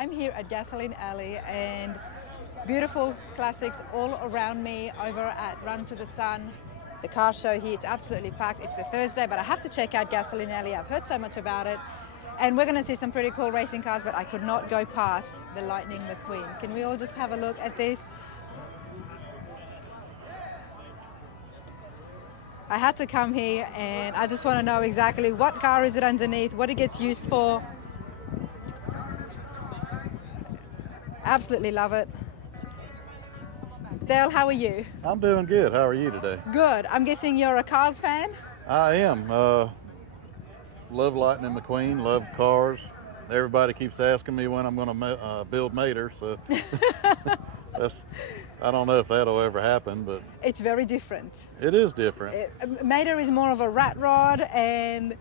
I'm here at Gasoline Alley and beautiful classics all around me over at Run to the Sun. The car show here, it's absolutely packed. It's the Thursday, but I have to check out Gasoline Alley. I've heard so much about it. And we're going to see some pretty cool racing cars, but I could not go past the Lightning McQueen. Can we all just have a look at this? I had to come here and I just want to know exactly what car is it underneath, what it gets used for. Absolutely love it. Dale, how are you? I'm doing good. How are you today? Good. I'm guessing you're a Cars fan? I am. Love Lightning McQueen, love cars. Everybody keeps asking me when I'm going to build Mater, so I don't know if that'll ever happen, but it's very different. It is different. Mater is more of a rat rod, and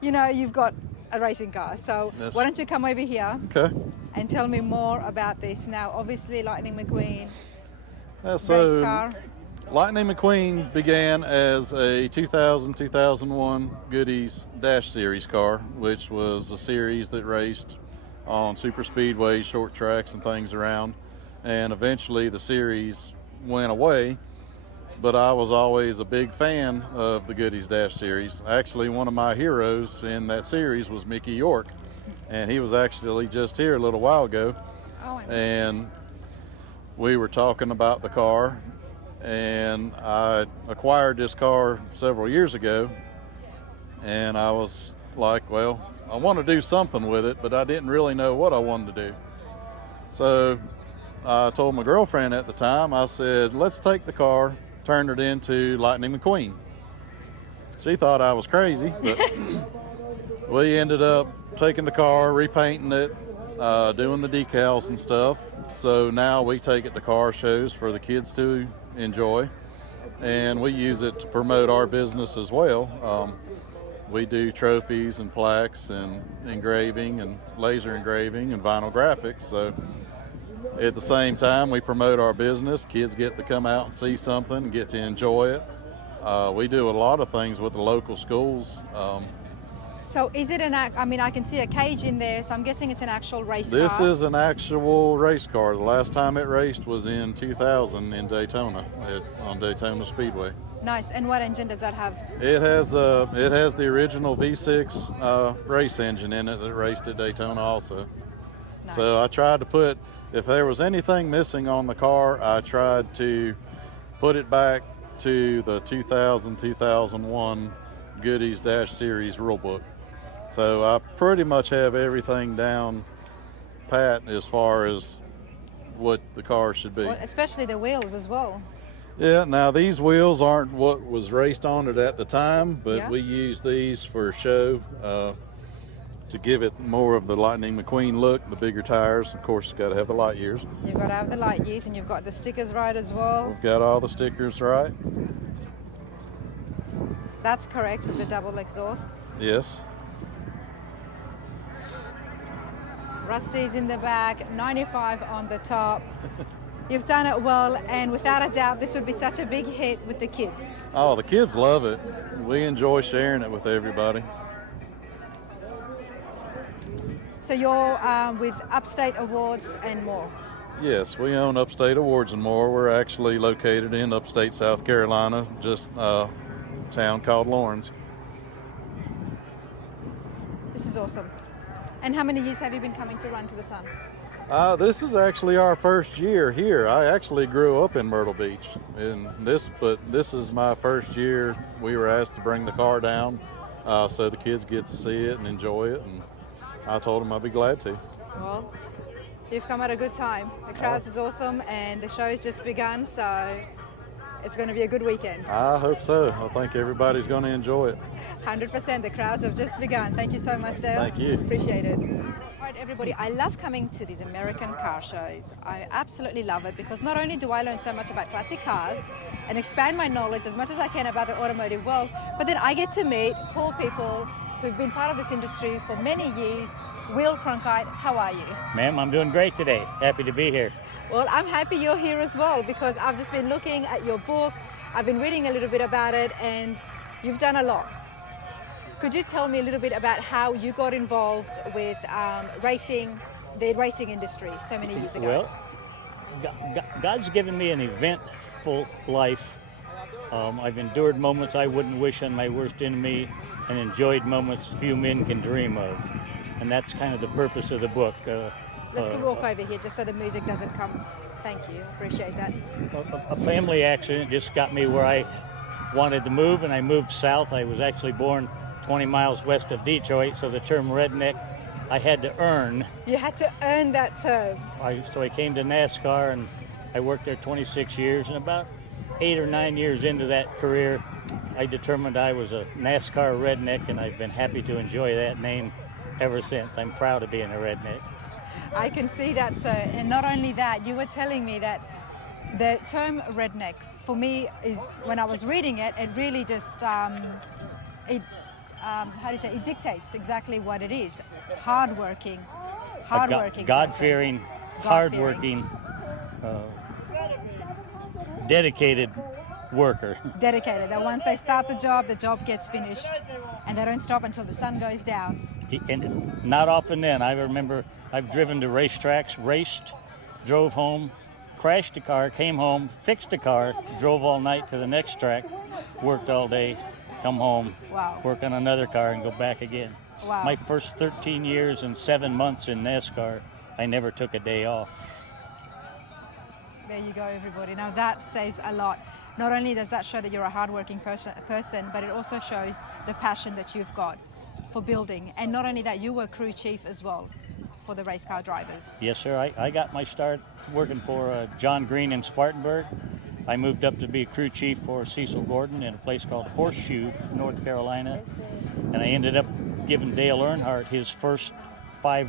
you've got a racing car. So yes. Why don't you come over here? Okay. And tell me more about this. Now, obviously, Lightning McQueen race car. Lightning McQueen began as a 2000-2001 Goody's Dash Series car, which was a series that raced on super speedways, short tracks, and things around. And eventually the series went away, but I was always a big fan of the Goody's Dash Series. Actually, one of my heroes in that series was Mickey York, and he was actually just here a little while ago. Oh, and we were talking about the car, and I acquired this car several years ago, and I was like, well, I want to do something with it, but I didn't really know what I wanted to do. So I told my girlfriend at the time, I said, let's take the car, turn it into Lightning McQueen. She thought I was crazy, but we ended up taking the car, repainting it, doing the decals and stuff. So now we take it to car shows for the kids to enjoy, and we use it to promote our business as well. We do trophies and plaques and engraving and laser engraving and vinyl graphics. So at the same time, we promote our business. Kids get to come out and see something and get to enjoy it. We do a lot of things with the local schools. So is it I can see a cage in there, so I'm guessing it's an actual race car. This is an actual race car. The last time it raced was in 2000 in Daytona, on Daytona Speedway. Nice. And what engine does that have? It has the original V6 race engine in it that raced at Daytona also. Nice. So I tried to put, if there was anything missing on the car, I tried to put it back to the 2000-2001 Goody's Dash Series rulebook. So I pretty much have everything down pat as far as what the car should be. Well, especially the wheels as well. Yeah, now these wheels aren't what was raced on it at the time, but yeah. We use these for show to give it more of the Lightning McQueen look, the bigger tires. Of course, you've got to have the light years. You've got to have the light years, and you've got the stickers right as well. We've got all the stickers right. That's correct, with the double exhausts. Yes. Rusty's in the back, 95 on the top. You've done it well, and without a doubt, this would be such a big hit with the kids. Oh, the kids love it. We enjoy sharing it with everybody. So you're with Upstate Awards and more? Yes, we own Upstate Awards and more. We're actually located in upstate South Carolina, just a town called Lawrence. This is awesome. And how many years have you been coming to Run to the Sun? This is actually our first year here. I actually grew up in Myrtle Beach, but this is my first year. We were asked to bring the car down so the kids get to see it and enjoy it, and I told them I'd be glad to. Well, you've come at a good time. The crowds is awesome, and the show's just begun, so it's going to be a good weekend. I hope so. I think everybody's going to enjoy it. 100%. The crowds have just begun. Thank you so much, Dale. Thank you. Appreciate it. All right, everybody, I love coming to these American car shows. I absolutely love it because not only do I learn so much about classic cars and expand my knowledge as much as I can about the automotive world, but then I get to meet cool people who've been part of this industry for many years. Will Cronkite, how are you? Ma'am, I'm doing great today. Happy to be here. Well, I'm happy you're here as well because I've just been looking at your book. I've been reading a little bit about it, and you've done a lot. Could you tell me a little bit about how you got involved with racing the racing industry so many years ago? Well, God's given me an eventful life. I've endured moments I wouldn't wish on my worst enemy and enjoyed moments few men can dream of. And that's kind of the purpose of the book. Let's walk over here just so the music doesn't come. Thank you. Appreciate that. A family accident just got me where I wanted to move, and I moved south. I was actually born 20 miles west of Detroit, so the term redneck I had to earn. You had to earn that term. So I came to NASCAR, and I worked there 26 years, and about 8 or 9 years into that career, I determined I was a NASCAR redneck, and I've been happy to enjoy that name ever since. I'm proud of being a redneck. I can see that, sir. And not only that, you were telling me that the term redneck, for me, is, when I was reading it, it really just, it dictates exactly what it is. Hardworking, God-fearing, hardworking, dedicated worker. Dedicated, that once they start the job gets finished, and they don't stop until the sun goes down. And not often then. I remember I've driven to racetracks, raced, drove home, crashed a car, came home, fixed a car, drove all night to the next track, worked all day, come home, Wow. work on another car, and go back again. Wow. My first 13 years and 7 months in NASCAR, I never took a day off. There you go, everybody. Now that says a lot. Not only does that show that you're a hardworking person, but it also shows the passion that you've got for building. And not only that, you were crew chief as well for the race car drivers. Yes, sir. I got my start working for John Green in Spartanburg. I moved up to be crew chief for Cecil Gordon in a place called Horseshoe, North Carolina. And I ended up giving Dale Earnhardt his first 5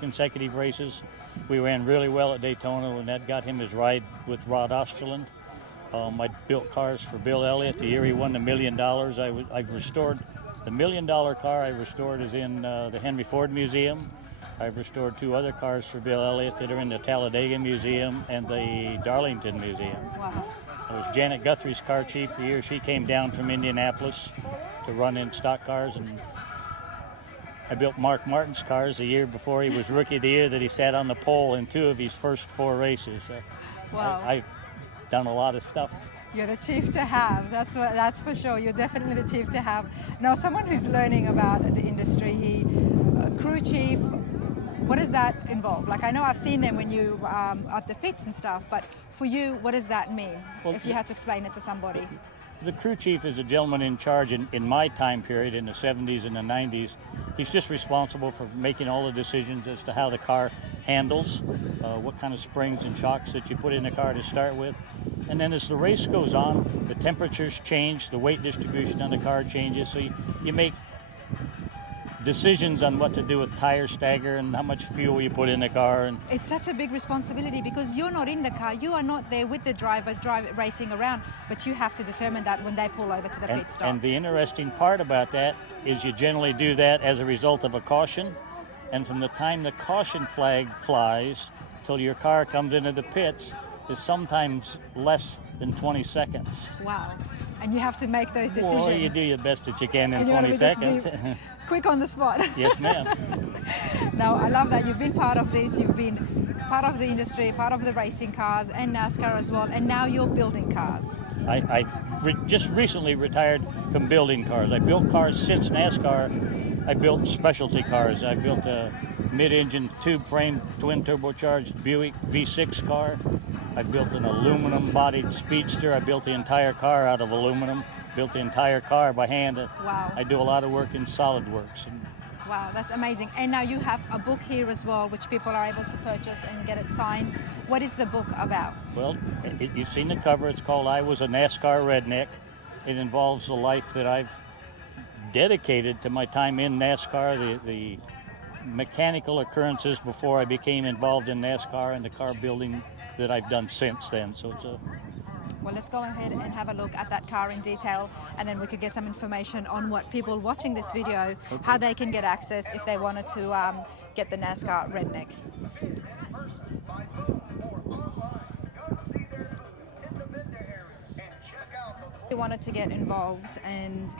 consecutive races. We ran really well at Daytona, and that got him his ride with Rod Osterland. I built cars for Bill Elliott. The year he won the $1 million, I've restored the $1 million car. I restored is in the Henry Ford Museum. I've restored 2 other cars for Bill Elliott that are in the Talladega Museum and the Darlington Museum. Wow. I was Janet Guthrie's car chief the year she came down from Indianapolis to run in stock cars, and I built Mark Martin's cars the year before he was Rookie of the Year, that he sat on the pole in 2 of his first 4 races. Wow. I've done a lot of stuff. You're the chief to have. That's for sure. You're definitely the chief to have. Now, someone who's learning about the industry, crew chief, what does that involve? Like, I know I've seen them when you at the pits and stuff, but for you, what does that mean? Well, if you had to explain it to somebody. The crew chief is a gentleman in charge in my time period in the 70s and the 90s. He's just responsible for making all the decisions as to how the car handles, what kind of springs and shocks that you put in the car to start with. And then as the race goes on, the temperatures change, the weight distribution on the car changes, so you make decisions on what to do with tire stagger and how much fuel you put in the car. And it's such a big responsibility because you're not in the car, you are not there with the driver racing around, but you have to determine that when they pull over to the pit stop. And the interesting part about that is you generally do that as a result of a caution, and from the time the caution flag flies till your car comes into the pits is sometimes less than 20 seconds. Wow. And you have to make those decisions. Well, you do your best that you can in 20 seconds. Quick on the spot. Yes, ma'am. Now, I love that you've been part of this. You've been part of the industry, part of the racing cars and NASCAR as well, and now you're building cars. I just recently retired from building cars. I built cars since NASCAR. I built specialty cars. I built a mid-engine tube-frame twin turbocharged Buick V6 car. I built an aluminum-bodied speedster. I built the entire car out of aluminum. Built the entire car by hand. Wow. I do a lot of work in SolidWorks. Wow, that's amazing. And now you have a book here as well, which people are able to purchase and get it signed. What is the book about? Well, you've seen the cover. It's called I Was a NASCAR Redneck. It involves the life that I've dedicated to my time in NASCAR, the mechanical occurrences before I became involved in NASCAR, and the car building that I've done since then. So it's a... Well, let's go ahead and have a look at that car in detail, and then we could get some information on what people watching this video, how they can get access if they wanted to get the NASCAR Redneck. If they wanted to get involved and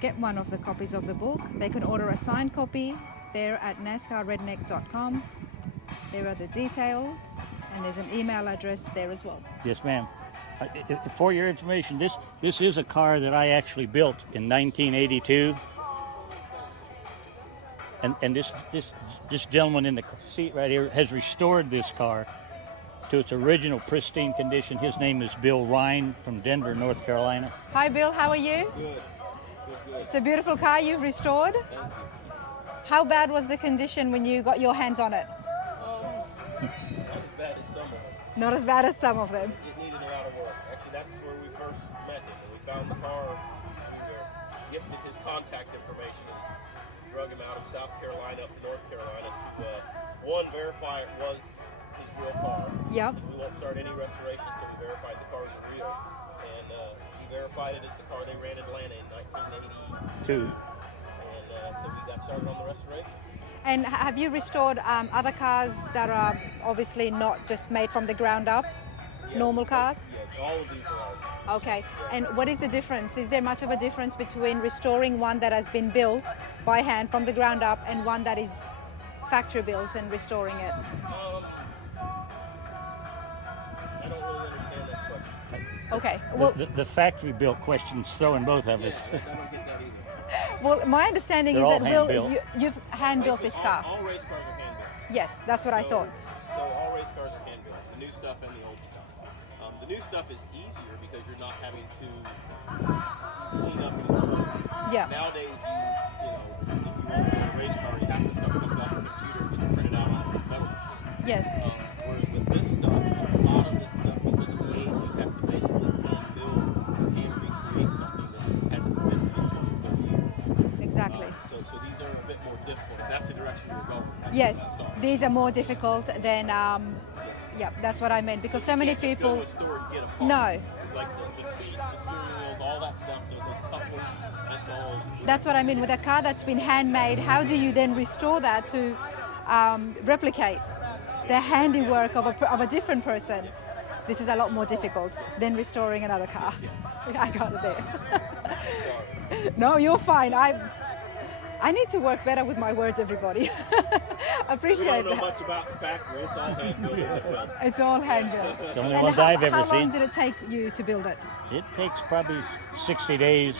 get one of the copies of the book, they can order a signed copy there at NASCARredneck.com. There are the details, and there's an email address there as well. Yes, ma'am. For your information, this is a car that I actually built in 1982. And this gentleman in the seat right here has restored this car to its original pristine condition. His name is Bill Rhine from Denver, North Carolina. Hi, Bill. How are you? Good. It's a beautiful car you've restored. Thank you. How bad was the condition when you got your hands on it? Not as bad as some of them. Not as bad as some of them. It needed a lot of work. Actually, that's where we first met him. When we found the car, we were gifted his contact information and drug him out of South Carolina up to North Carolina to, one, verify it was his real car. Yep. Because we won't start any restoration until we verified the car was real. And he verified it as the car they ran in Atlanta in 1982. And so we got started on the restoration. And have you restored other cars that are obviously not just made from the ground up, Yeah, normal cars? Yeah, all of these are ours. Okay. And what is the difference? Is there much of a difference between restoring one that has been built by hand from the ground up and one that is factory built and restoring it? I don't really understand that question. Okay. Well, The factory built question's throwing both of us. I don't get that either. well my understanding They're is all that Will, hand-built. you've hand built this car. All race cars are hand built. Yes, that's what I thought. So all race cars are hand built, the new stuff and the old stuff. The new stuff is easier because you're not having to clean up anything. Yeah. Nowadays, you know, if you want to a race car, you have this stuff comes off the computer and gets printed out on a metal machine. Yes. Whereas with this stuff, a lot of this stuff, because of the age, you have to basically hand build and recreate something that hasn't existed in 20, 30 years. Exactly. So these are a bit more difficult. If that's the direction you're going. That's Yes, what I thought. these are more difficult than, yeah, that's what I meant, because so many You can't just go people, to a store and get a part. no, Like the seats, the steering wheels, all that stuff, those couplers, that's all. that's what I mean. With a car that's been handmade, how do you then restore that to replicate the handiwork of a different person? This is a lot more difficult than restoring another car. I got it there. No, you're fine. I need to work better with my words, everybody. We Appreciate don't know that. much about the factory. It's all hand built. It's all hand built. It's the only And ones I've ever how long seen. did it take you to build it? It takes probably 60 days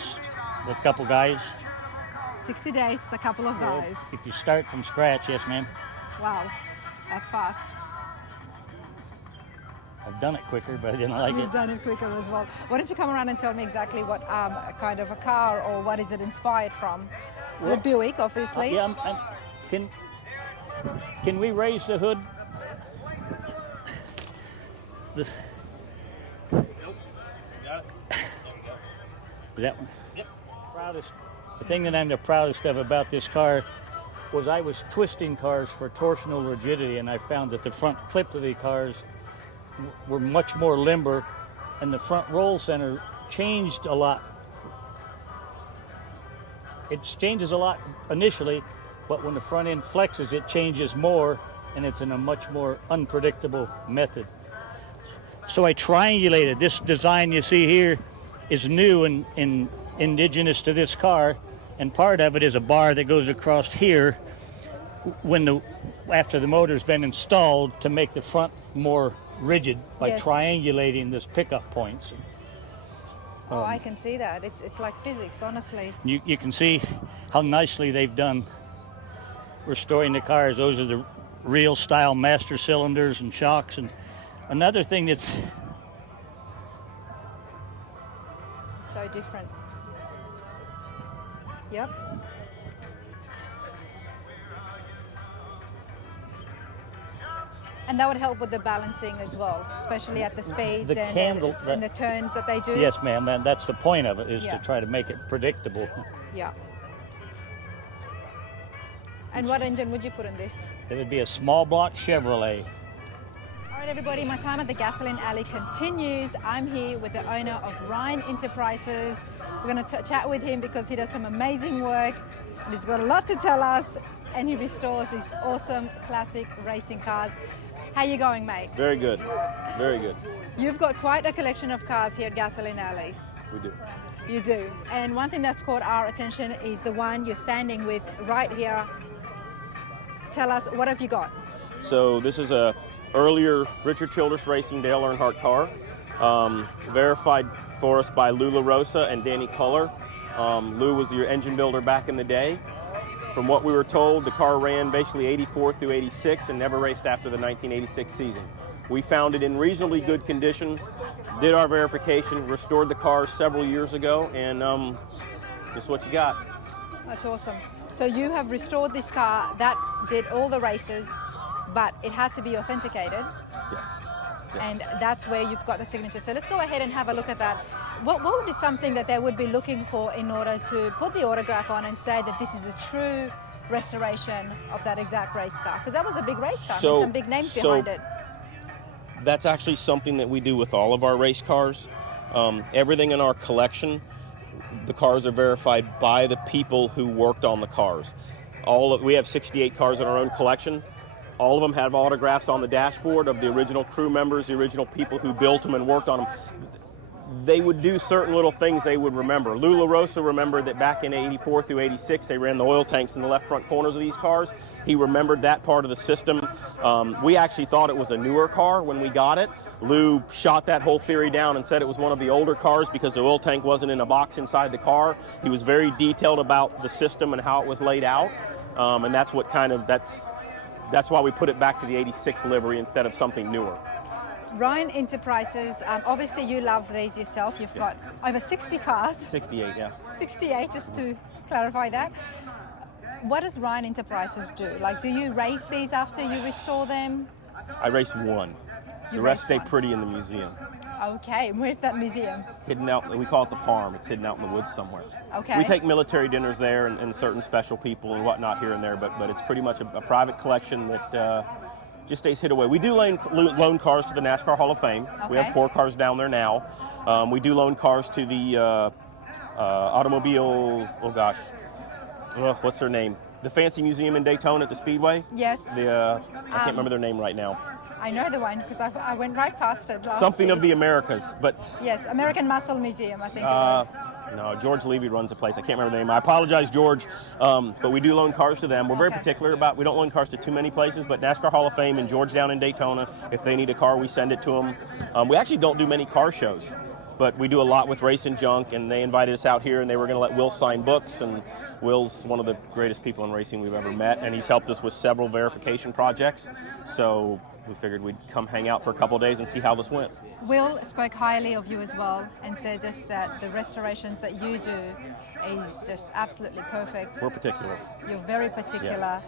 with a couple guys. 60 days, a couple of guys. If you start from scratch, yes, ma'am. Wow, that's fast. I've done it quicker, but I didn't like You've it. done it quicker as well. Why don't you come around and tell me exactly what kind of a car or what is it inspired from? It's a Buick, obviously. Yeah, can we raise the hood? This, Nope. Got it. There we go. is that one? Yep. The thing that I'm the proudest of about this car was I was twisting cars for torsional rigidity, and I found that the front clip of the cars were much more limber, and the front roll center changed a lot. It changes a lot initially, but when the front end flexes, it changes more, and it's in a much more unpredictable method. So I triangulated. This design you see here is new and indigenous to this car, and part of it is a bar that goes across here after the motor's been installed to make the front more rigid by Yes. triangulating this pickup points. Oh, I can see that. It's like physics, honestly. You can see how nicely they've done restoring the cars. Those are the real style master cylinders and shocks. And another thing that's So different. Yep. And that would help with the balancing as well, especially at the speeds The candle- and the turns that they do. yes, ma'am. That's the point of it, is Yeah. to try to make it predictable. Yeah. And what engine would you put in this? It would be a small block Chevrolet. All right, everybody, my time at the Gasoline Alley continues. I'm here with the owner of Rhine Enterprises. We're going to chat with him because he does some amazing work and he's got a lot to tell us, and he restores these awesome classic racing cars. How you going, mate? Very good. Very good. You've got quite a collection of cars here at Gasoline Alley. We do. You do. And one thing that's caught our attention is the one you're standing with right here tell us, what have you got? So this is a earlier Richard Childress Racing Dale Earnhardt car, verified for us by Lou La Rosa and Danny Culler. Lou was your engine builder back in the day. From what we were told, the car ran basically 84 through 86 and never raced after the 1986 season. We found it in reasonably good condition, did our verification, restored the car several years ago, and this is what you got. That's awesome. So you have restored this car that did all the races, but it had to be authenticated. Yes. And that's where you've got the signature. So let's go ahead and have a look at that. What would be something that they would be looking for in order to put the autograph on and say that this is a true restoration of that exact race car? Because that was a big race car, and some big names behind it. That's actually something that we do with all of our race cars. Everything in our collection, the cars are verified by the people who worked on the cars. We have 68 cars in our own collection. All of them have autographs on the dashboard of the original crew members, the original people who built them and worked on them. They would do certain little things they would remember. Lou La Rosa remembered that back in 84 through 86, they ran the oil tanks in the left front corners of these cars. He remembered that part of the system. We actually thought it was a newer car when we got it. Lou shot that whole theory down and said it was one of the older cars because the oil tank wasn't in a box inside the car. He was very detailed about the system and how it was laid out. And that's what that's why we put it back to the 86 livery instead of something newer. Rhine Enterprises, obviously you love these yourself. You've got over 60 cars. 68, yeah. 68, just to clarify that. What does Rhine Enterprises do? Like, do you race these after you restore them? I race one. The rest stay pretty in the museum. Okay, and where's that museum? Hidden out, we call it the farm. It's hidden out in the woods somewhere. Okay. We take military dinners there and certain special people and whatnot here and there, but it's pretty much a private collection that just stays hid away. We do loan cars to the NASCAR Hall of Fame. Okay. We have 4 cars down there now. We do loan cars to the automobile, what's their name? The fancy museum in Daytona at the Speedway. Yes. I can't remember their name right now. I know the one because I went right past it last Something week. of the Americas, but... Yes, American Muscle Museum, I think it was. No, George Levy runs the place. I can't remember the name. I apologize, George, but we do loan cars to them. We're very particular about, we don't loan cars to too many places, but NASCAR Hall of Fame and George down in Daytona, if they need a car, we send it to them. We actually don't do many car shows, but we do a lot with Race and Junk, and they invited us out here, and they were going to let Will sign books, and Will's one of the greatest people in racing we've ever met, and he's helped us with several verification projects, so we figured we'd come hang out for a couple of days and see how this went. Will spoke highly of you as well and said just that the restorations that you do is just absolutely perfect. We're particular. You're very particular. Yes.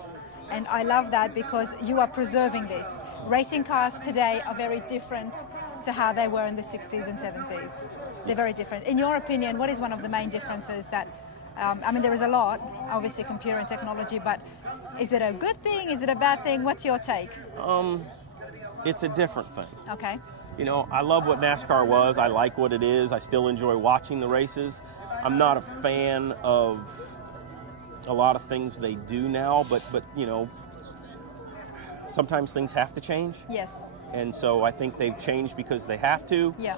And I love that because you are preserving this. Racing cars today are very different to how they were in the 60s and 70s. They're very different. In your opinion, what is one of the main differences that, there is a lot, obviously computer and technology, but is it a good thing? Is it a bad thing? What's your take? It's a different thing. Okay. You know, I love what NASCAR was. I like what it is. I still enjoy watching the races. I'm not a fan of a lot of things they do now, but you know, sometimes things have to change. Yes. And so I think they've changed because they have to. Yeah.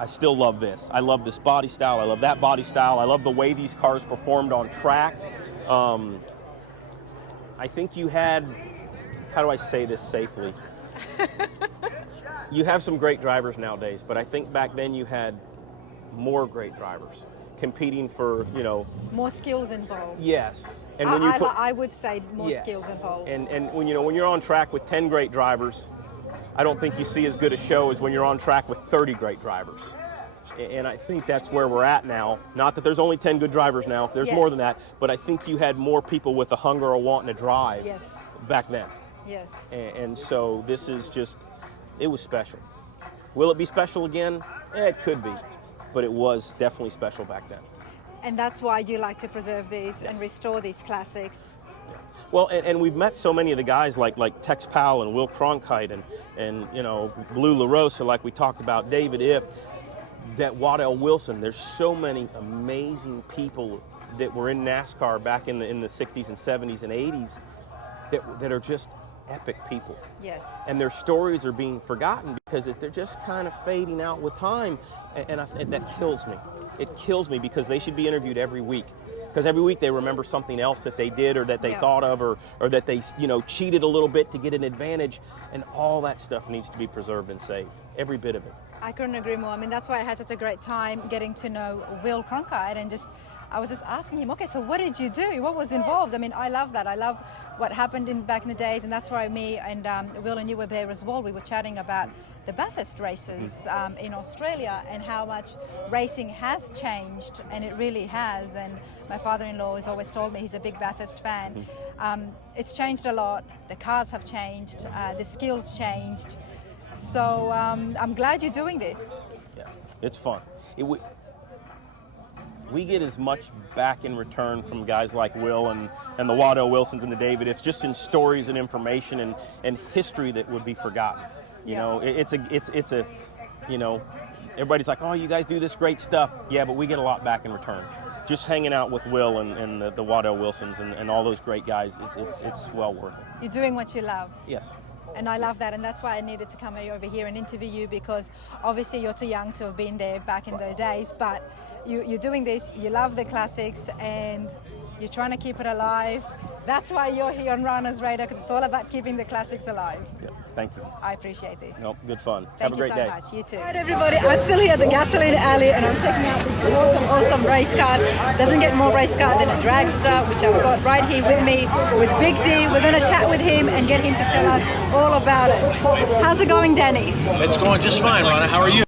I still love this. I love this body style. I love that body style. I love the way these cars performed on track. I think you had, how do I say this safely? You have some great drivers nowadays, but I think back then you had more great drivers competing for, you know... More skills involved. Yes. And I would say more yes. skills involved. And when you're on track with 10 great drivers, I don't think you see as good a show as when you're on track with 30 great drivers. And I think that's where we're at now. Not that there's only 10 good drivers now, there's more than that, but I think you had more people with a hunger or wanting to drive back then. Yes. And so this is just, it was special. Will it be special again? It could be, but it was definitely special back then. And that's why you like to preserve these and restore these classics. Well, and we've met so many of the guys like Tex Powell and Will Cronkite and you know, Lou La Rosa, like we talked about, David If, that Waddell Wilson. There's so many amazing people that were in NASCAR back in the 60s and 70s and 80s that are just epic people. Yes. And their stories are being forgotten because they're just kind of fading out with time, and that kills me. It kills me because they should be interviewed every week. because every week they remember something else that they did or that they thought of or that they, cheated a little bit to get an advantage. And all that stuff needs to be preserved and saved, every bit of it. I couldn't agree more. I mean, that's why I had such a great time getting to know Will Cronkite, and I was just asking him, okay, so what did you do? What was involved? I mean, I love that. I love what happened back in the days, and that's why me and Will and you were there as well. We were chatting about the Bathurst races in Australia and how much racing has changed, and it really has. And my father-in-law has always told me he's a big Bathurst fan. It's changed a lot. The cars have changed. The skills changed. So I'm glad you're doing this. Yeah, it's fun. We get as much back in return from guys like Will and the Waddell Wilsons and the David. It's just in stories and information and history that would be forgotten. You know, it's a everybody's like, oh, you guys do this great stuff. Yeah, but we get a lot back in return. Just hanging out with Will and the Waddell Wilsons and all those great guys, it's well worth it. You're doing what you love. Yes. And I love that, and that's why I needed to come over here and interview you, because obviously you're too young to have been there back in the days, but you're doing this, you love the classics, and you're trying to keep it alive. That's why you're here on Runners Radar, because it's all about keeping the classics alive. Yeah, thank you. I appreciate this. Nope, good fun. Thank Have a great day. Thank you so much. You too. All right, everybody, I'm still here at the Gasoline Alley, and I'm checking out these awesome race cars. Doesn't get more race car than a dragster, which I've got right here with me with Big D. We're going to chat with him and get him to tell us all about it. How's it going, Danny? It's going just fine, Rhonda. How are you?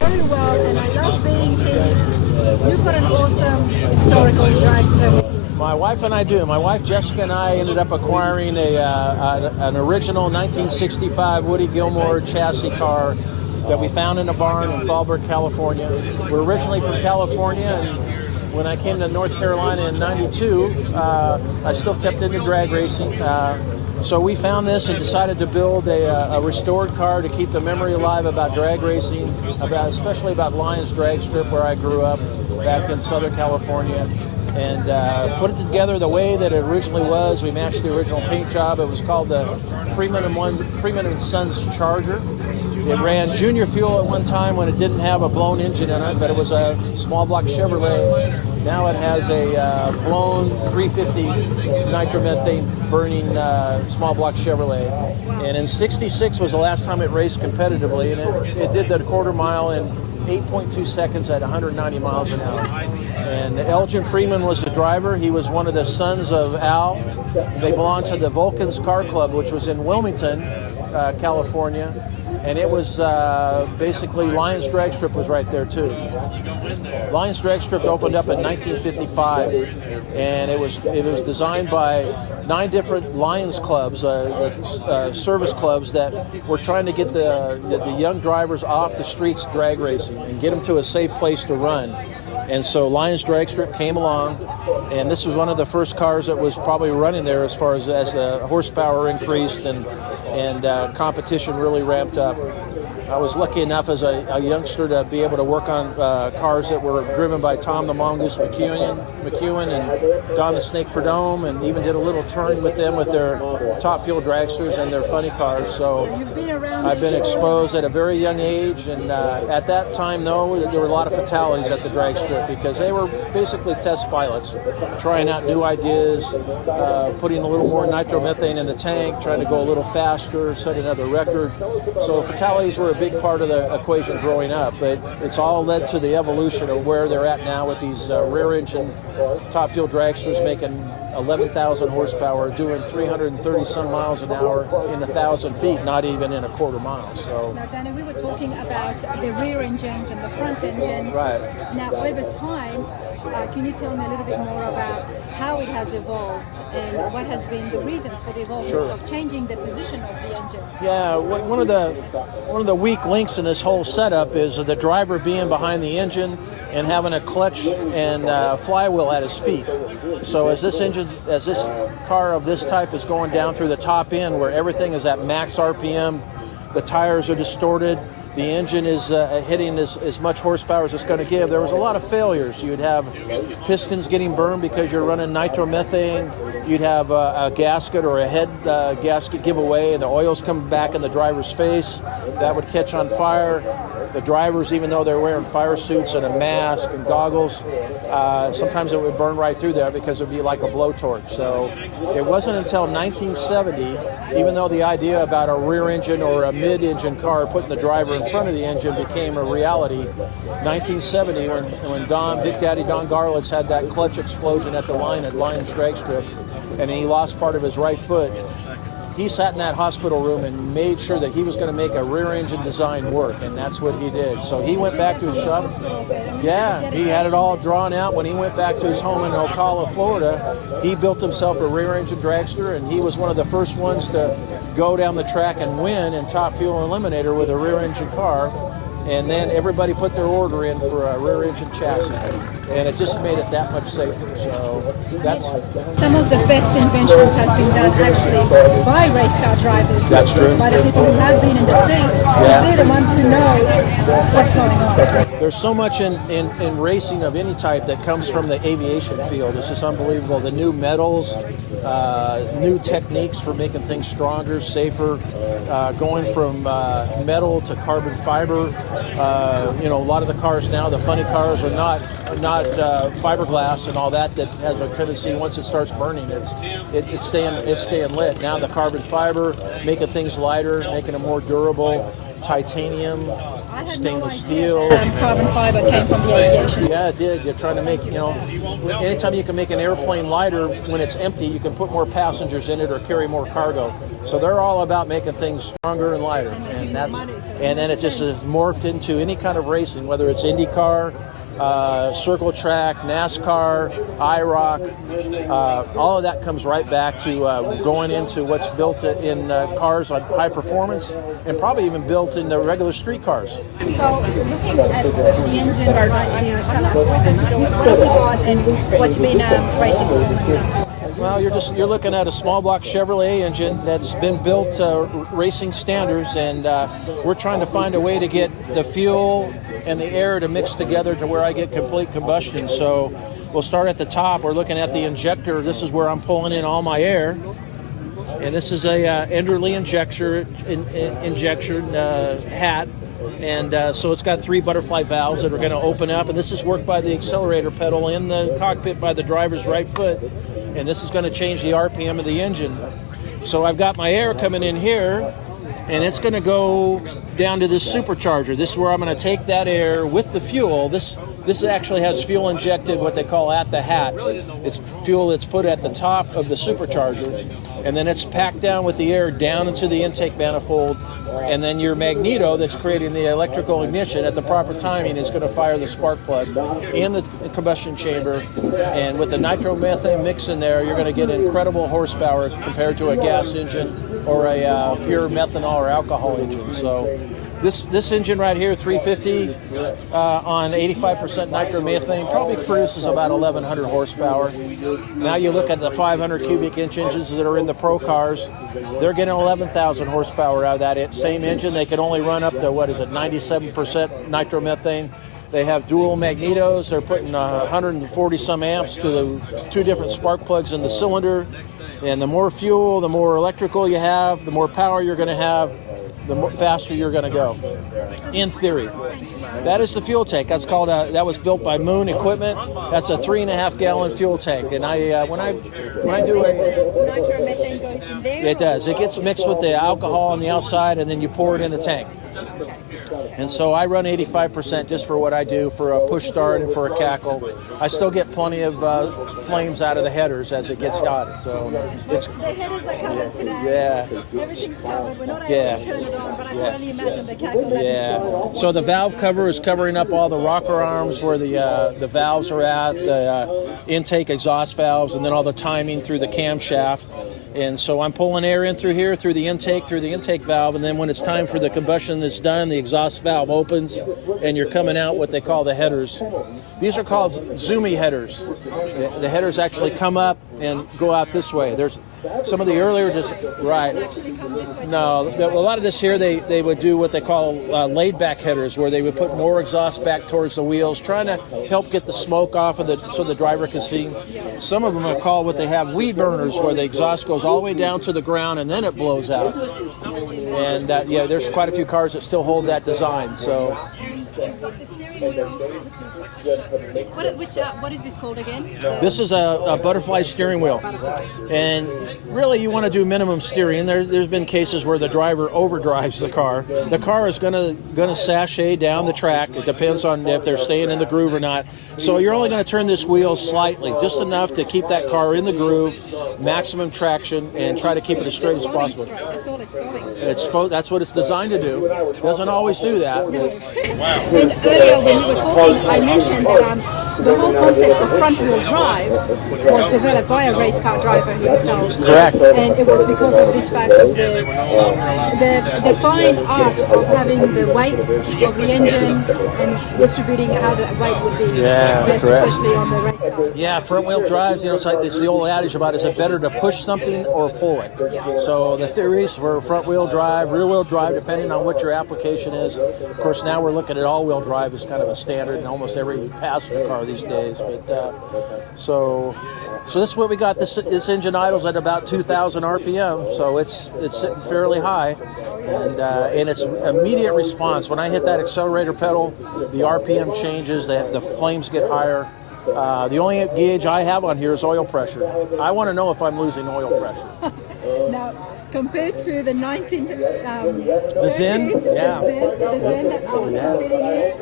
Very well, and I love being here. You've got an awesome historical dragster. My wife and I do. My wife Jessica and I ended up acquiring an original 1965 Woody Gilmore chassis car that we found in a barn in Fallbrook, California. We're originally from California, and when I came to North Carolina in '92, I still kept into drag racing. So we found this and decided to build a restored car to keep the memory alive about drag racing, especially about Lions Drag Strip, where I grew up back in Southern California. And put it together the way that it originally was. We matched the original paint job. It was called the Freeman and Sons Charger. It ran junior fuel at one time when it didn't have a blown engine in it, but it was a small block Chevrolet. Now it has a blown 350 nitromethane burning small block Chevrolet. And in '66 was the last time it raced competitively, and it did the quarter mile in 8.2 seconds at 190 miles an hour. And Elgin Freeman was the driver. He was one of the sons of Al. They belonged to the Vulcans Car Club, which was in Wilmington, California. And it was basically Lions Drag Strip was right there too. Lions Drag Strip opened up in 1955, and it was designed by 9 different Lions clubs, service clubs that were trying to get the young drivers off the streets drag racing and get them to a safe place to run. And so Lions Drag Strip came along, and this was one of the first cars that was probably running there as far as the horsepower increased and competition really ramped up. I was lucky enough as a youngster to be able to work on cars that were driven by Tom the Mongoose McEwen and Don the Snake Prudhomme, and even did a little touring with them with their Top Fuel dragsters and their funny cars. So you've been around. I've been exposed at a very young age, and at that time, though, there were a lot of fatalities at the drag strip because they were basically test pilots, trying out new ideas, putting a little more nitromethane in the tank, trying to go a little faster, set another record. So fatalities were a big part of the equation growing up, but it's all led to the evolution of where they're at now with these rear engine Top Fuel dragsters making 11,000 horsepower, doing 330 some miles an hour in 1,000 feet, not even in a quarter mile. So now, Danny, we were talking about the rear engines and the front engines. Right. Now, over time, can you tell me a little bit more about how it has evolved and what has been the reasons for the evolution of changing the position of the engine? Yeah, one of the weak links in this whole setup is the driver being behind the engine and having a clutch and flywheel at his feet. So as this car of this type is going down through the top end where everything is at max RPM, the tires are distorted, the engine is hitting as much horsepower as it's going to give. There was a lot of failures. You'd have pistons getting burned because you're running nitromethane. You'd have a gasket or a head gasket give away, and the oil's coming back in the driver's face. That would catch on fire. The drivers, even though they're wearing fire suits and a mask and goggles, sometimes it would burn right through there because it would be like a blowtorch. So it wasn't until 1970, even though the idea about a rear engine or a mid-engine car putting the driver in front of the engine became a reality, 1970 when Big Daddy Don Garlitz had that clutch explosion at the line at Lyons Drag Strip, and he lost part of his right foot. He sat in that hospital room and made sure that he was going to make a rear engine design work, and that's what he did. So he went back to his shop. Yeah, he had it all drawn out. When he went back to his home in Ocala, Florida, he built himself a rear engine dragster, and he was one of the first ones to go down the track and win in Top Fuel Eliminator with a rear engine car. And then everybody put their order in for a rear engine chassis, and it just made it that much safer. So that's some of the best inventions has been done actually by race car drivers. That's true. By the people who have been in the scene, because they're the ones who know what's going on. There's so much in racing of any type that comes from the aviation field. It's just unbelievable. The new metals, new techniques for making things stronger, safer, going from metal to carbon fiber. A lot of the cars now, the funny cars, are not fiberglass and all that has a tendency, once it starts burning, it's staying lit. Now the carbon fiber, making things lighter, making them more durable, titanium, stainless steel. Carbon fiber came from the aviation. Yeah, it did. You're trying to make, anytime you can make an airplane lighter when it's empty, you can put more passengers in it or carry more cargo. So they're all about making things stronger and lighter, and then it just is morphed into any kind of racing, whether it's IndyCar, circle track, NASCAR, IROC, all of that comes right back to going into what's built in cars on high performance, and probably even built in the regular street cars. So looking at the engine right here, tell us what have we got and what's been racing performance now? Well, you're looking at a small block Chevrolet engine that's been built racing standards, and we're trying to find a way to get the fuel and the air to mix together to where I get complete combustion. So we'll start at the top. We're looking at the injector. This is where I'm pulling in all my air, and this is a Enderley injection hat. And so it's got 3 butterfly valves that are going to open up, and this is worked by the accelerator pedal in the cockpit by the driver's right foot, and this is going to change the RPM of the engine. So I've got my air coming in here, and it's going to go down to this supercharger. This is where I'm going to take that air with the fuel. This actually has fuel injected, what they call at the hat. It's fuel that's put at the top of the supercharger, and then it's packed down with the air down into the intake manifold, and then your magneto that's creating the electrical ignition at the proper timing is going to fire the spark plug in the combustion chamber, and with the nitromethane mix in there, you're going to get incredible horsepower compared to a gas engine or a pure methanol or alcohol engine. So this engine right here, 350 on 85% nitromethane, probably produces about 1,100 horsepower. Now you look at the 500 cubic inch engines that are in the pro cars, they're getting 11,000 horsepower out of that same engine. They can only run up to, 97% nitromethane. They have dual magnetos. They're putting 140 some amps to the 2 different spark plugs in the cylinder. And the more fuel, the more electrical you have, the more power you're going to have, the faster you're going to go, in theory. That is the fuel tank. That's called that was built by Moon Equipment. That's a 3.5 gallon fuel tank. And when I do Nitromethane goes in there? It does. It gets mixed with the alcohol on the outside, and then you pour it in the tank. And so I run 85% just for what I do, for a push start and for a cackle. I still get plenty of flames out of the headers as it gets hot. So the headers are covered today. Yeah. Everything's covered. We're not able to turn it on, but I can only imagine the cackle that is. So the valve cover is covering up all the rocker arms where the valves are at, the intake exhaust valves, and then all the timing through the camshaft. And so I'm pulling air in through here, through the intake valve, and then when it's time for the combustion that's done, the exhaust valve opens, and you're coming out what they call the headers. These are called zoomy headers. The headers actually come up and go out this way. Some of the earlier, It doesn't actually come this way. no, a lot of this here they would do what they call laid back headers, where they would put more exhaust back towards the wheels, trying to help get the smoke off of so the driver can see. Some of them are called what they have weed burners, where the exhaust goes all the way down to the ground and then it blows out. And yeah, there's quite a few cars that still hold that design. So. The steering wheel, what is this called again? This is a butterfly steering wheel. And really you want to do minimum steering. There's been cases where the driver overdrives the car. The car is gonna sashay down the track. It depends on if they're staying in the groove or not. So you're only going to turn this wheel slightly, just enough to keep that car in the groove, maximum traction, and try to keep it as straight as possible. That's all it's going. That's what it's designed to do. It doesn't always do that. And earlier when you were talking, I mentioned that the whole concept of front-wheel drive was developed by a race car driver himself. Correct. And it was because of this fact of the fine art of having the weight of the engine and distributing how the weight would be best, especially on the race cars. Yeah, front-wheel drives, it's like it's the old adage about is it better to push something or pull it? Yeah. So the theories for front-wheel drive, rear-wheel drive, depending on what your application is. Of course, now we're looking at all-wheel drive as kind of a standard in almost every passenger car these days. But so this is what we got. This engine idles at about 2,000 RPM, so it's sitting fairly high, and it's immediate response. When I hit that accelerator pedal, the RPM changes, the flames get higher. The only gauge I have on here is oil pressure. I want to know if I'm losing oil pressure. Now, compared to the 19th, the Zen, yeah, the Zen that I was just sitting in,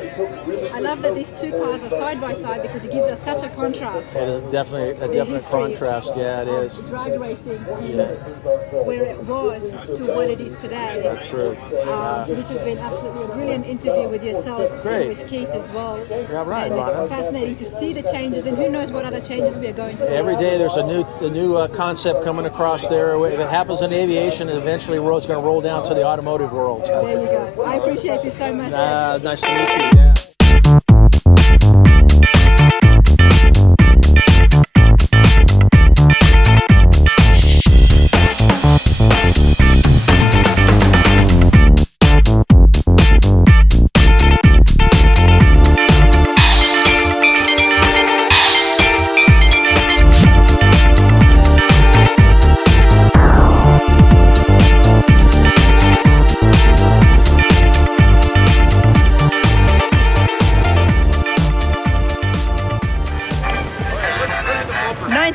I love that these two cars are side by side because it gives us such a contrast. Definitely a definite contrast. Yeah, it is. Drag racing, where it was to what it is today. True. This has been absolutely a brilliant interview with yourself and with Keith as well. Yeah, right. And it's fascinating to see the changes, and who knows what other changes we are going to see. Every day there's a new concept coming across there. If it happens in aviation, eventually it's going to roll down to the automotive world. There you go. I appreciate this so much. Nice to meet you. Yeah.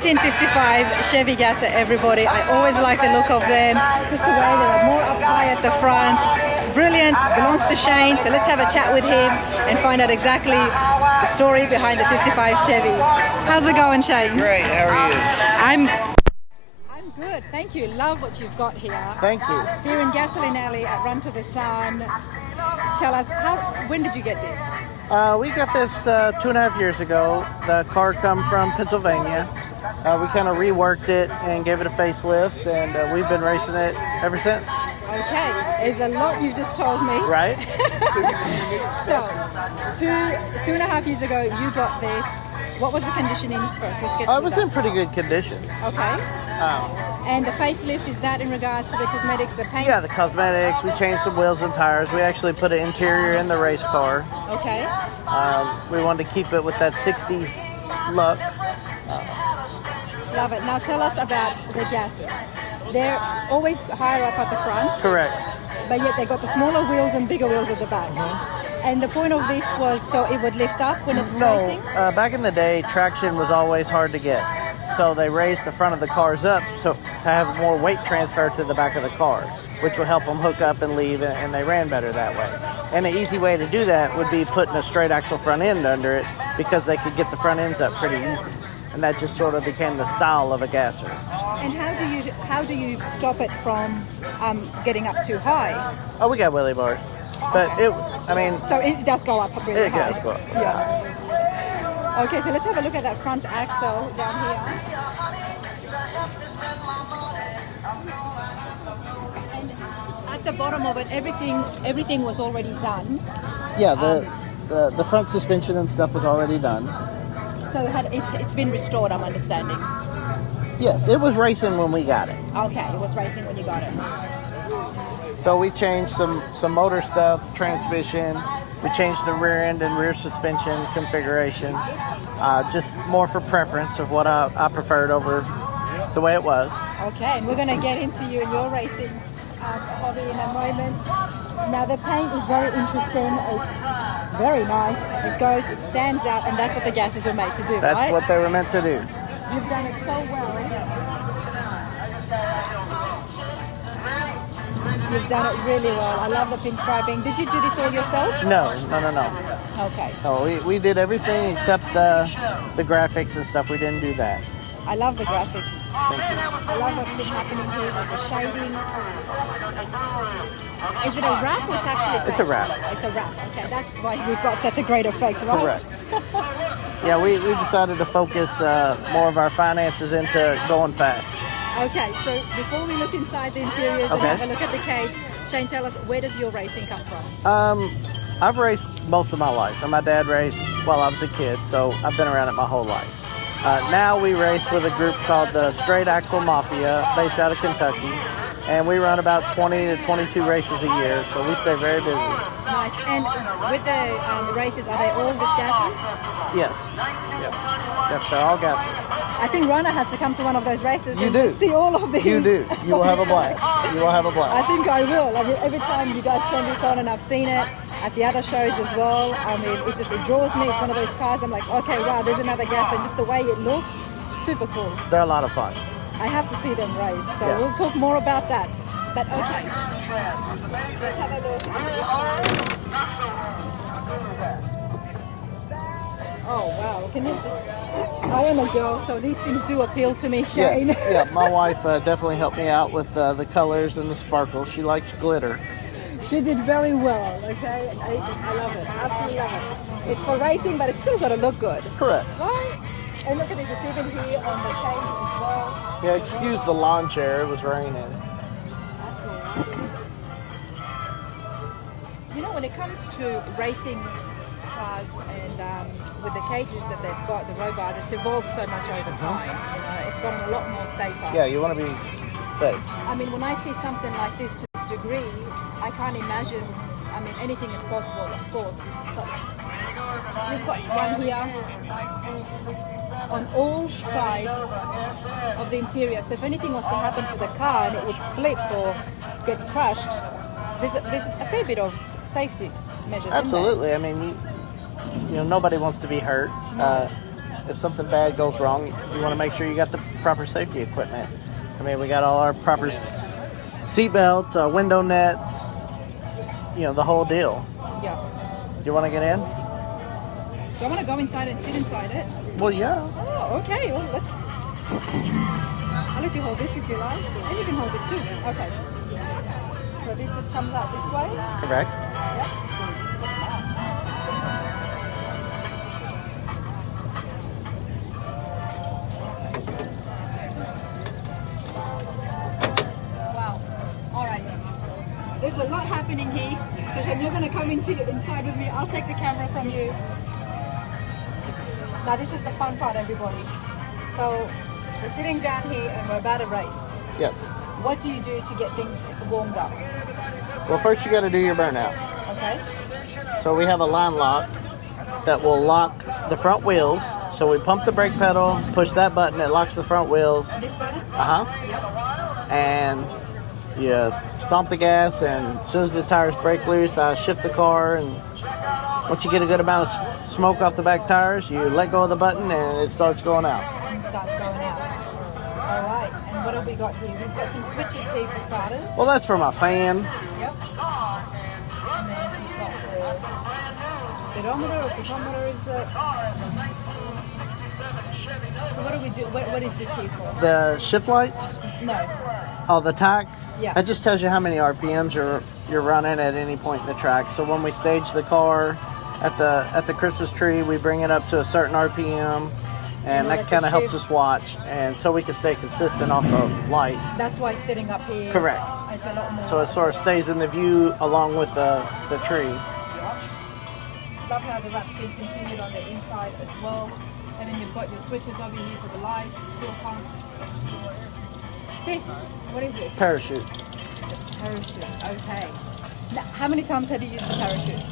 1955 Chevy Gasser, everybody. I always like the look of them. Just the way they are more up high at the front. It's brilliant. It belongs to Shane. So let's have a chat with him and find out exactly the story behind the 55 Chevy. How's it going, Shane? Great. How are you? I'm good. Thank you. Love what you've got here. Thank you. Here in Gasoline Alley at Run to the Sun. Tell us, when did you get this? We got this 2.5 years ago. The car come from Pennsylvania. We kind of reworked it and gave it a facelift, and we've been racing it ever since. Okay, there's a lot you just told me. Right. So, 2.5 years ago, you got this. What was the conditioning first? Let's get to It was in pretty good condition. Okay. And the facelift, is that in regards to the cosmetics, the paint? Yeah, the cosmetics. We changed some wheels and tires. We actually put an interior in the race car. Okay. We wanted to keep it with that 60s look. Love it. Now tell us about the Gassers. They're always higher up at the front. Correct. But yet they got the smaller wheels and bigger wheels at the back. Mm-hmm. And the point of this was so it would lift up when it's racing? Back in the day, traction was always hard to get. So they raised the front of the cars up to have more weight transfer to the back of the car, which will help them hook up and leave, and they ran better that way. And the easy way to do that would be putting a straight axle front end under it, because they could get the front ends up pretty easy. And that just sort of became the style of a gasser. And how do you stop it from getting up too high? Oh, we got wheelie bars. But So it does go up really high. It does go up. Yeah. Okay, so let's have a look at that front axle down here. And at the bottom of it, everything was already done. Yeah, the front suspension and stuff was already done. So it's been restored, I'm understanding. Yes, it was racing when we got it. Okay, it was racing when you got it. So we changed some motor stuff, transmission. We changed the rear end and rear suspension configuration. Just more for preference of what I preferred over the way it was. Okay, and we're going to get into you and your racing hobby in a moment. Now the paint is very interesting. It's very nice. It stands out, and that's what the Gassers were made to do, That's right? what they were meant to do. You've done it so well. You've done it really well. I love the pinstriping. Did you do this all yourself? No. Okay. No, we did everything except the graphics and stuff. We didn't do that. I love the graphics. Thank you. I love what's been happening here with the shading. Is it a wrap or it's actually a paint? It's a wrap. It's a wrap. Okay, that's why we've got such a great effect, right? Correct. Yeah, we decided to focus more of our finances into going fast. Okay, so before we look inside the interiors and Okay. have a look at the cage, Shane, tell us, where does your racing come from? I've raced most of my life, and my dad raced while I was a kid, so I've been around it my whole life. Now we race with a group called the Straight Axle Mafia, based out of Kentucky, and we run about 20 to 22 races a year, so we stay very busy. Nice. And with the races, are they all just Gassers? Yes. Yep, they're all gases. I think Rhine has to come to one of those races You and do. see all of these. You do. You will have a blast. You will have a I blast. think I will. I mean, every time you guys turn this on, and I've seen it at the other shows as well. I mean, it draws me. It's one of those cars. I'm like, okay, wow, there's another Gasser. Just the way it looks, super cool. They're a lot of fun. I have to see them race. So Yes. we'll talk more about that. But okay, let's have a look at the inside. Oh wow! Can you just? I am a girl, so these things do appeal to me, Shane. Yes. Yeah, my wife definitely helped me out with the colors and the sparkle. She likes glitter. She did very well, okay? I love it, absolutely love it. It's for racing, but it's still got to look good. Correct. Right? And look at this, it's even here on the cage as well. Yeah, excuse the lawn chair. It was raining. That's all right. You know, when it comes to racing cars and with the cages that they've got, the row bars, it's evolved so much over time. You know, it's gotten a lot more safer. Yeah, you want to be safe. I mean, when I see something like this to this degree, I can't imagine. I mean, anything is possible, of course. But we've got one here on all sides of the interior. So if anything was to happen to the car and it would flip or get crushed, there's a fair bit of safety measures. Absolutely. I mean, you know, nobody wants to be hurt. If something bad goes wrong, you want to make sure you got the proper safety equipment. I mean, we got all our proper seat belts, window nets, you know, the whole deal. Yeah. You want to get in? Do I want to go inside and sit inside it? Well, yeah. Oh, okay. Well, let's. I'll let you hold this if you like, and you can hold this too. Okay. So this just comes out this way. Correct. Yep. Wow. All right. There's a lot happening here. So Shane, you're going to come inside with me. I'll take the camera from you. Now this is the fun part, everybody. So we're sitting down here and we're about to race. Yes. What do you do to get things warmed up? Well, first you got to do your burnout. Okay. So we have a line lock that will lock the front wheels. So we pump the brake pedal, push that button, it locks the front wheels. This button? Uh-huh. And you stomp the gas, and as soon as the tires break loose, I shift the car, and once you get a good amount of smoke off the back tires, you let go of the button and it starts going out. It starts going out. All right. And what have we got here? We've got some switches here for starters. Well, that's for my fan. Yep. And then we've got the speedometer or tachometer is the... So what do we do? What is this here for? The shift lights, No. oh, the tach, Yeah. that just tells you how many RPMs you're running at any point in the track. So when we stage the car at the Christmas tree, we bring it up to a certain RPM, and that kind of helps us watch, and so we can stay consistent off the light. That's why it's sitting up here. Correct. It's a lot more. So it sort of stays in the view along with the tree. Love how the wrap's been continued on the inside as well. And then you've got your switches over here for the lights, fuel pumps. This, what is this? Parachute. Parachute, okay. Now, how many times have you used the parachute?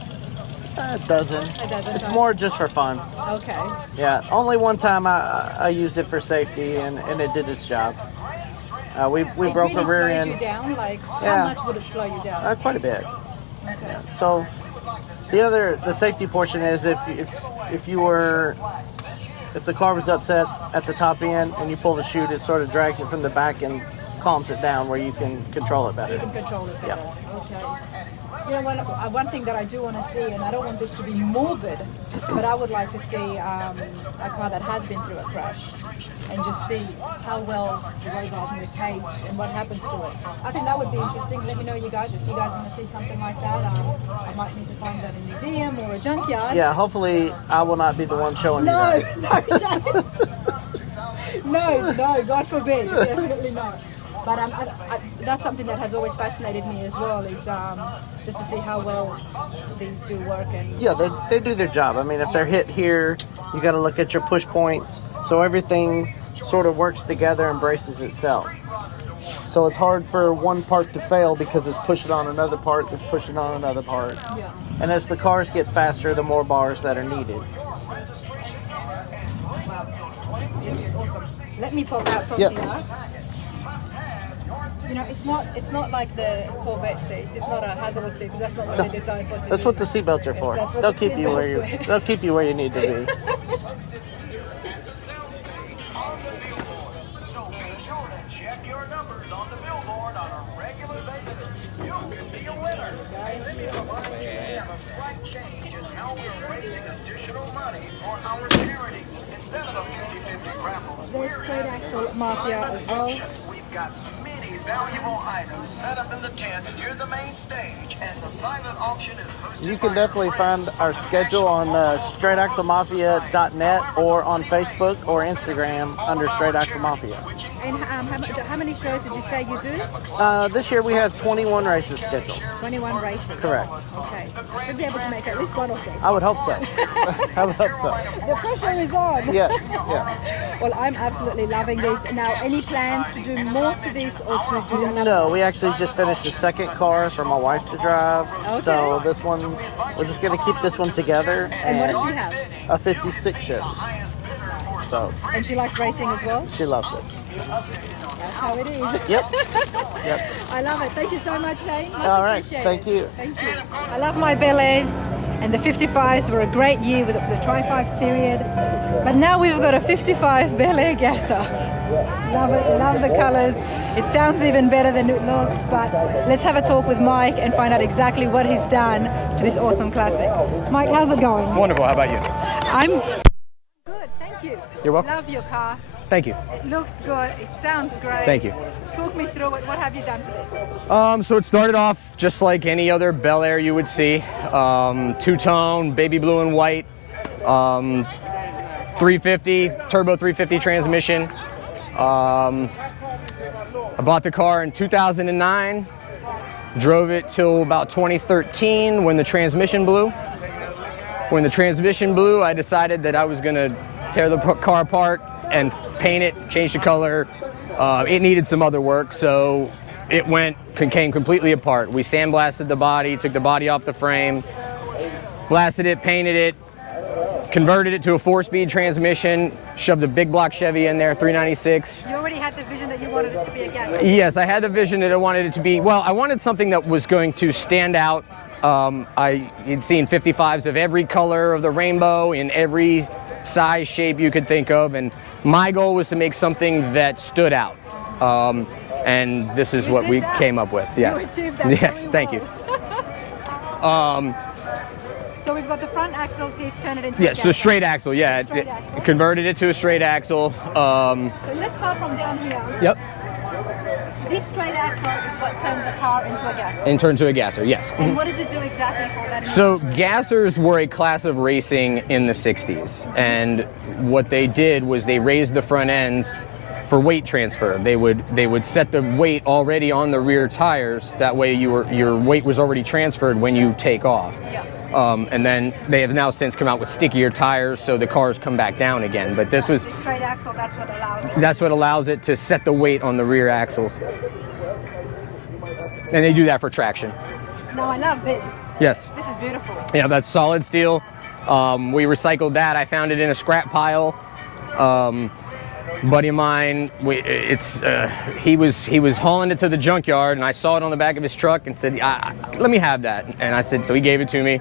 A dozen. A dozen It's times. more just for fun. Okay. Yeah, only one time I used it for safety, and it did its job. We It broke really a rear slowed end. you down? Like, Yeah. how much would it slow you down? Quite a bit. Okay. So the safety portion is if the car was upset at the top end and you pull the chute, it sort of drags it from the back and calms it down where you can control it better. You can control it better. Yeah. Okay. You know, one thing that I do want to see, and I don't want this to be morbid, but I would like to see a car that has been through a crash and just see how well the robots in the cage and what happens to it. I think that would be interesting. Let me know, you guys, if you guys want to see something like that. I might need to find it at a museum or a junkyard. Yeah, hopefully I will not be the one showing you that. No, Shane. No, God forbid, definitely not. But that's something that has always fascinated me as well, is just to see how well these do work. And Yeah, they do their job. I mean, if they're hit here, you got to look at your push points. So everything sort of works together and braces itself. So it's hard for one part to fail because it's pushing on another part that's pushing on another part. Yeah. And as the cars get faster, the more bars that are needed. Wow, this is awesome. Let me pop out from Yes. here. You know, it's not like the Corvette seats. It's not a handle seat because that's not what they designed for. That's what the seatbelts are for. That's what They'll the keep you where seatbelts are. they'll keep you where you need to be. Check your numbers on the billboard on a regular basis. You could be a winner. Slight change in how we're raising additional money for our charities. Instead of a 50-50 raffle, There's straight axle mafia as well. we've got many valuable items set up in the tent near the main stage, and the silent auction is hosted You can by definitely find our schedule on straightaxlemafia.net or on Facebook or Instagram under Straight Axle Mafia. And how many shows did you say you do? This year we have 21 races scheduled. 21 races. Correct. Okay. I should be able to make at least one of them. I would hope so. I would hope so. The pressure is on. Yes, yeah. Well, I'm absolutely loving this. Now, any plans to do more to this or to do another? No, we actually just finished the second car for my wife to drive. Okay. So this one, we're just going to keep this one together. And what does she have? A 56 Chevy. So And she likes racing as well? she loves it. That's how it is. Yep. Yep. I love it. Thank you so much, Shane. Much All right. appreciated. Thank you. Thank you. I love my Bel Airs, and the 55s were a great year with the Tri-5s period. But now we've got a 55 Bel Air Gasser. Love it. Love the colors. It sounds even better than it looks. But let's have a talk with Mike and find out exactly what he's done to this awesome classic. Mike, how's it going? Wonderful. How about you? I'm good. Thank you. You're welcome. Love your car. Thank you. It looks good. It sounds great. Thank you. Talk me through it. What have you done to this? So it started off just like any other Bel Air you would see. Two-tone, baby blue and white, 350, turbo 350 transmission. I bought the car in 2009, drove it till about 2013 when the transmission blew. When the transmission blew, I decided that I was gonna tear the car apart and paint it, change the color. It needed some other work, so it came completely apart. We sandblasted the body, took the body off the frame, blasted it, painted it, converted it to a 4-speed transmission, shoved a big block Chevy in there, 396. You already had the vision that you wanted it to be a gas. Yes, I had the vision that I wanted it to be, well, I wanted something that was going to stand out. You'd seen 55s of every color of the rainbow in every size, shape you could think of, and my goal was to make something that stood out. And this is what we came up with. Yes. You achieved that Yes, very thank you. So we've got the front axles here to turn it into Yes, a so gas. straight axle, yeah. Straight axle. Converted it to a straight axle. So let's start from down here. Yep. This straight axle is what turns a car into a gas. And turned to a gasser, yes. And what does it do exactly for that? So gassers were a class of racing in the 60s, and what they did was they raised the front ends for weight transfer. They would set the weight already on the rear tires. That way your weight was already transferred when you take off. Yeah. And then they have now since come out with stickier tires, so the cars come back down again. But this was straight axle. That's what allows it. that's what allows it to set the weight on the rear axles, and they do that for traction. Now I love this. Yes. This is beautiful. Yeah, that's solid steel. We recycled that. I found it in a scrap pile. Buddy of mine, he was hauling it to the junkyard, and I saw it on the back of his truck and said, "Let me have that." And I said, so he gave it to me.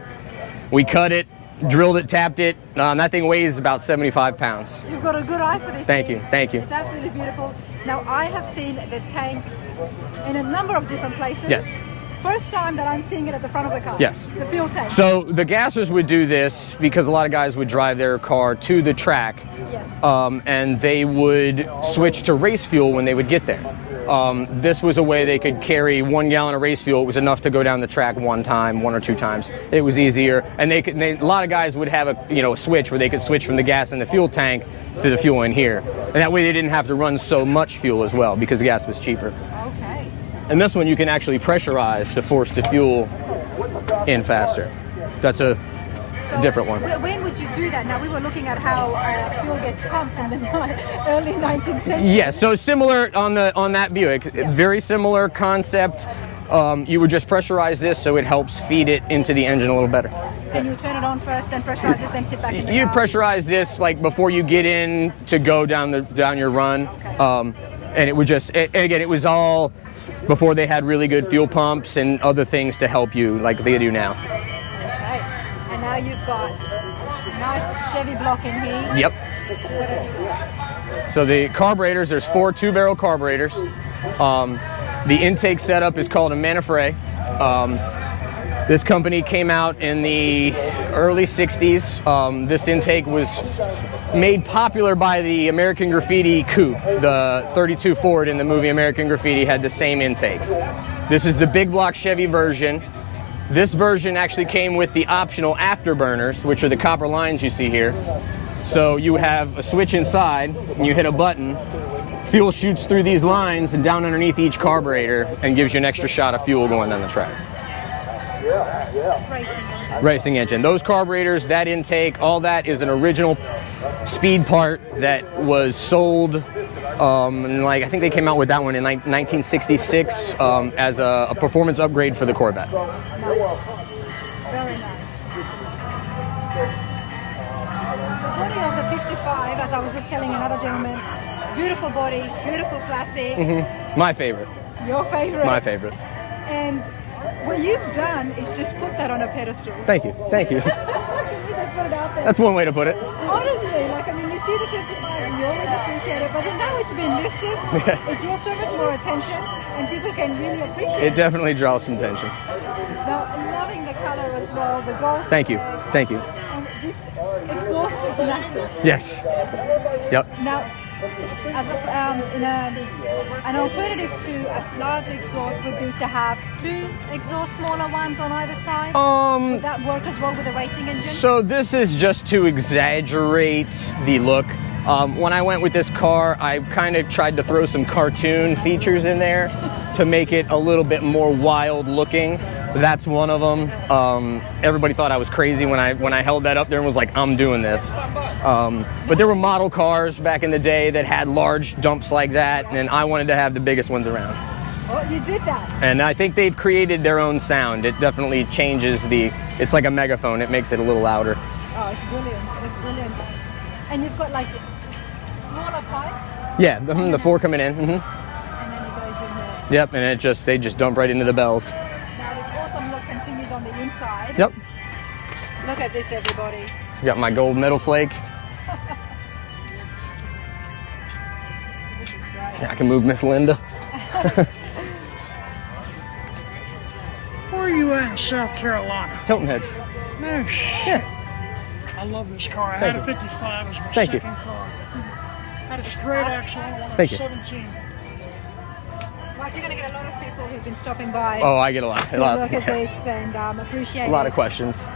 We cut it, drilled it, tapped it. That thing weighs about 75 pounds. You've got a good eye for this. Thank you, thank you. It's absolutely beautiful. Now I have seen the tank in a number of different places. Yes. First time that I'm seeing it at the front of the car. Yes. The fuel tank. So the Gassers would do this because a lot of guys would drive their car to the track. Yes. And they would switch to race fuel when they would get there. This was a way they could carry 1 gallon of race fuel. It was enough to go down the track one or two times. It was easier, and a lot of guys would have a switch where they could switch from the gas in the fuel tank to the fuel in here, and that way they didn't have to run so much fuel as well because the gas was cheaper. Okay. And this one you can actually pressurize to force the fuel in faster. That's a different one. When would you do that? Now we were looking at how fuel gets pumped in the early 19th century. Yeah, so similar on that Buick, very similar concept. You would just pressurize this so it helps feed it into the engine a little better. And you turn it on first, then pressurize this, then sit back in the You car. pressurize this like before you get in to go down your run, Okay. and it would just and again it was all before they had really good fuel pumps and other things to help you like they do now. Okay. And now you've got a nice Chevy block in here. Yep. What have you got? So the carburetors, there's 4 2-barrel carburetors. The intake setup is called a Manfrey. This company came out in the early 60s. This intake was made popular by the American Graffiti coupe. The 32 Ford in the movie American Graffiti had the same intake. This is the big block Chevy version. This version actually came with the optional afterburners, which are the copper lines you see here. So you have a switch inside, and you hit a button. Fuel shoots through these lines and down underneath each carburetor and gives you an extra shot of fuel going down the track. Racing engine. Those carburetors, that intake, all that is an original speed part that was sold. I think they came out with that one in 1966 as a performance upgrade for the Corvette. Nice. Very nice. The body of the 55, as I was just telling another gentleman, beautiful body, beautiful classic. Mm-hmm. My favorite. Your favorite. My favorite. And what you've done is just put that on a pedestal. Thank you. Thank you. Can we just put it out there? That's one way to put it. Honestly, you see the 55s and you always appreciate it, but then now it's been lifted, it draws so much more attention and people can really appreciate it. It definitely draws some attention. Now, loving the color as well, the gold. Thank you. Thank you. And this exhaust is massive. Yes. Yep. Now, as an alternative to a large exhaust would be to have 2 exhaust smaller ones on either side. Would that work as well with a racing engine? So this is just to exaggerate the look. When I went with this car, I kind of tried to throw some cartoon features in there to make it a little bit more wild looking. That's one of them. Everybody thought I was crazy when I held that up there and was like, I'm doing this. But there were model cars back in the day that had large dumps like that, and I wanted to have the biggest ones around. Oh, you did that. And I think they've created their own sound. It definitely changes it's like a megaphone. It makes it a little louder. Oh, it's brilliant. It's brilliant. And you've got like smaller pipes. Yeah, the 4 coming in. Mm-hmm. And then it goes in there. Yep, and they just dump right into the bells. Now this awesome look continues on the inside. Yep. Look at this, everybody. Got my gold metal flake. This is great. I can move Miss Linda. Where are you at in South Carolina? Hilton Head. No shit. Yeah. I love this car. I Thank had you. a 55 as my Thank you. second car. Had a straight axle when I was Thank you. 17. Mike, you're going to get a lot of people who've been stopping by Oh, I get a lot. to look at this and appreciate A lot it. of questions.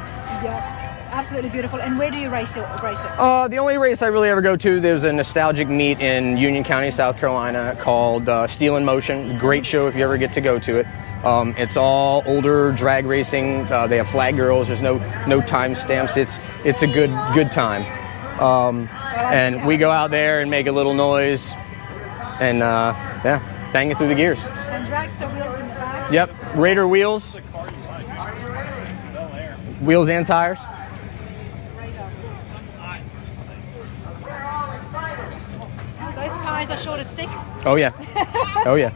Yeah, absolutely beautiful. And where do you race it? The only race I really ever go to, there's a nostalgic meet in Union County, South Carolina called Steel in Motion. Great show if you ever get to go to it. It's all older drag racing. They have flag girls. There's no time stamps. It's a good time. And we go out there and make a little noise, and bang it through the gears. And dragster wheels in the back. Yep, Raider wheels and tires. Those tires are short as stick. Oh yeah, oh yeah.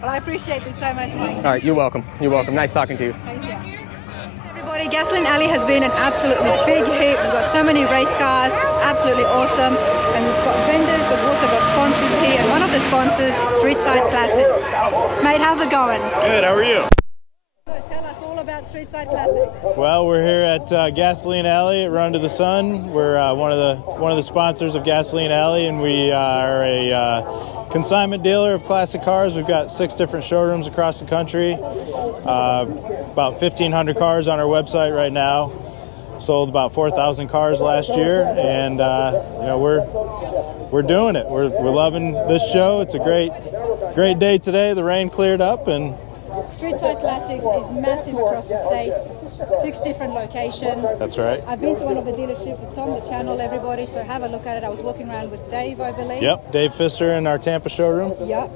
Well, I appreciate this so much, Mike. All right, you're welcome. You're welcome. Nice talking to you. Thank you. Everybody, Gasoline Alley has been an absolutely big hit. We've got so many race cars. It's absolutely awesome. And we've got vendors, but we've also got sponsors here. And one of the sponsors is Streetside Classics. Mate, how's it going? Good, how are you? Good. Tell us all about Streetside Classics. Well, we're here at Gasoline Alley at Run to the Sun. We're one of the sponsors of Gasoline Alley, and we are a consignment dealer of classic cars. We've got 6 different showrooms across the country. About 1,500 cars on our website right now. Sold about 4,000 cars last year, and we're doing it. We're loving this show. It's a great day today. The rain cleared up, and Streetside Classics is massive across the states, 6 different locations. That's right. I've been to one of the dealerships. It's on the channel, everybody, so have a look at it. I was walking around with Dave, I believe. Yep, Dave Pfister in our Tampa showroom. Yep.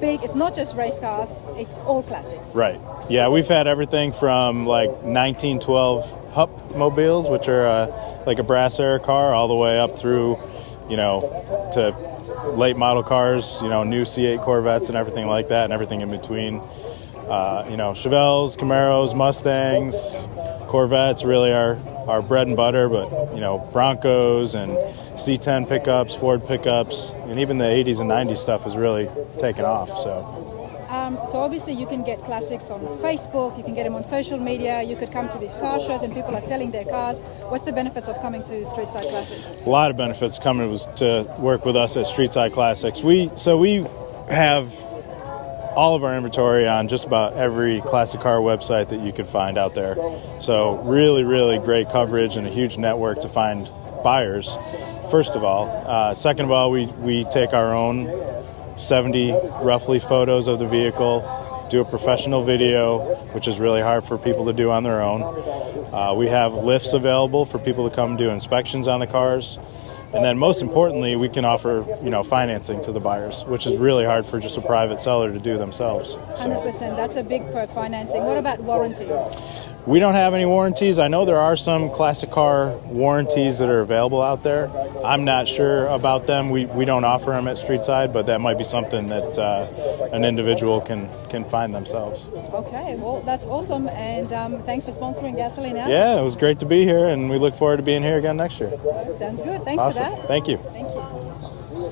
Big. It's not just race cars, it's all classics. Right. Yeah, we've had everything from like 1912 Hup mobiles, which are like a brass air car, all the way up through, to late model cars, new C8 Corvettes and everything like that, and everything in between. Chevelles, Camaros, Mustangs, Corvettes really are our bread and butter, but Broncos and C10 pickups, Ford pickups, and even the 80s and 90s stuff has really taken off. So obviously you can get classics on Facebook, you can get them on social media, you could come to these car shows and people are selling their cars. What's the benefits of coming to Streetside Classics? A lot of benefits coming to work with us at Streetside Classics. We have all of our inventory on just about every classic car website that you could find out there. So really, really great coverage and a huge network to find buyers, first of all. Second of all, we take our own 70 roughly photos of the vehicle, do a professional video, which is really hard for people to do on their own. We have lifts available for people to come do inspections on the cars. And then most importantly, we can offer, financing to the buyers, which is really hard for just a private seller to do themselves. 100%, that's a big perk, financing. What about warranties? We don't have any warranties. I know there are some classic car warranties that are available out there. I'm not sure about them. We don't offer them at Streetside, but that might be something that an individual can find themselves. Okay, well, that's awesome. And thanks for sponsoring Gasoline Alley. Yeah, it was great to be here, and we look forward to being here again next year. Sounds good. Thanks Awesome. for that. Thank you. Thank you.